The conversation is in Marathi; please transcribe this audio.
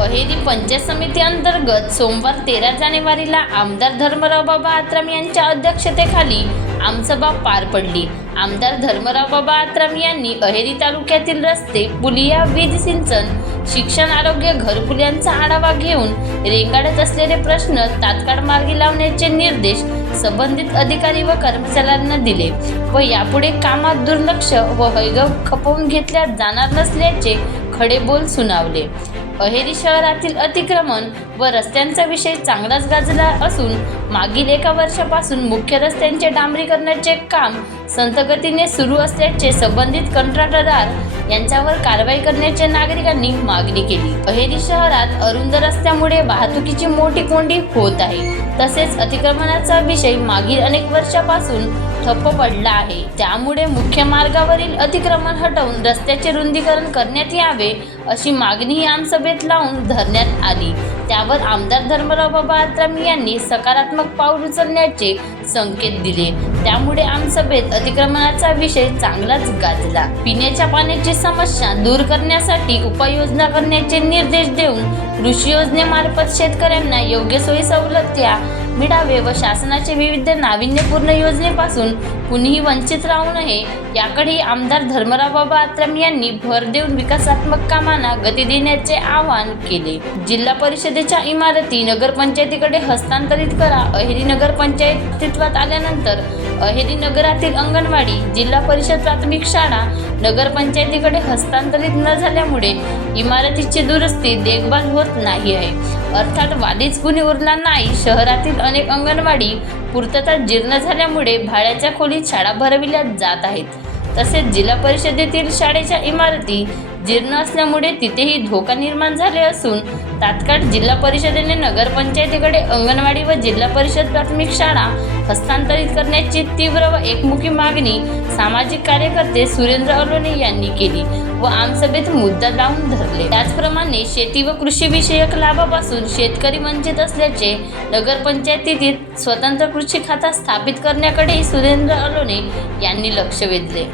अहेरी पंचायत समिती अंतर्गत सोमवार तेरा जानेवारीला आमदार धर्मराव बाबा आत्राम यांच्या अध्यक्षतेखाली आमसभा पार पडली. आमदार धर्मराव बाबा आत्राम यांनी अहेरी तालुक्यातील रस्ते पुलिया वीज सिंचन शिक्षण आरोग्य घरकुल यांचा आढावा घेऊन रेंगाळत असलेले प्रश्न तात्काळ मार्गी लावण्याचे निर्देश संबंधित अधिकारी व कर्मचाऱ्यांना दिले व यापुढे कामात दुर्लक्ष व हैगव खपवून घेतल्या जाणार नसल्याचे खडे बोल सुनावले. अहेरी शहरातील अतिक्रमण व रस्त्यांचा विषय चांगलाच गाजला असून मागील एका वर्षापासून मुख्य रस्त्यांचे डांबरीकरणाचे काम संथगतीने सुरू असल्याचे संबंधित कंत्राटदार यांच्यावर कारवाई करण्याची नागरिकांनी मागणी केली. अहेरी शहरात अरुंद रस्त्यामुळे वाहतुकीची मोठी कोंडी होत आहे. तसेच अतिक्रमणाचा विषय मागील अनेक वर्षापासून ठप्प पडला आहे. त्यामुळे मुख्य मार्गावरील अतिक्रमण हटवून रस्त्याचे रुंदीकरण करण्यात यावे अशी मागणीही आमसभेत लावून धरण्यात आली. त्यावर आमदार धर्मराव बाबा आत्रामी यांनी सकारात्मक पाऊल उचलण्याचे संकेत दिले. त्यामुळे आमसभेत अतिक्रमणाचा विषय चांगलाच गाजला. पिण्याच्या पाण्याची समस्या दूर करण्यासाठी उपाययोजना करण्याचे निर्देश देऊन कृषी योजनेमार्फत शेतकऱ्यांना योग्य सोयी सवलत्या मिळावे व शासनाचे विविध नाविन्यपूर्ण योजनेपासून कुणीही वंचित राहू नये याकडेही आमदार धर्मराव बाबा आत्रम यांनी भर देऊन विकासात्मक कामांना गती देण्याचे आवाहन केले. जिल्हा परिषदेच्या इमारती नगरपंचायतीकडे हस्तांतरित करा. अहेरी नगरपंचायत अस्तित्वात आल्यानंतर अहेरी नगरातील अंगणवाडी जिल्हा परिषद प्राथमिक शाळा नगरपंचायतीकडे हस्तांतरित न झाल्यामुळे इमारतीची दुरुस्ती देखभाल होत नाही आहे. अर्थात वादीच कुणी उरला नाही. शहरातील अनेक अंगणवाडी पूर्तता जीर्ण झाल्यामुळे भाड्याच्या खोलीत शाळा भरविल्या जात आहेत. तसेच जिल्हा परिषदेतील शाळेच्या इमारती जीर्ण असल्यामुळे तिथेही धोका निर्माण झाले असून तात्काळ जिल्हा परिषदेने नगरपंचायतीकडे अंगणवाडी व जिल्हा परिषद प्राथमिक शाळा हस्तांतरित करण्याची तीव्र व एकमुखी मागणी सामाजिक कार्यकर्ते सुरेंद्र अलोने यांनी केली व आमसभेत मुद्दा लावून धरले. त्याचप्रमाणे शेती व कृषी विषयक लाभापासून शेतकरी वंचित असल्याचे नगरपंचायतीतील स्वतंत्र कृषी खाता स्थापित करण्याकडेही सुरेंद्र अलोने यांनी लक्ष वेधले.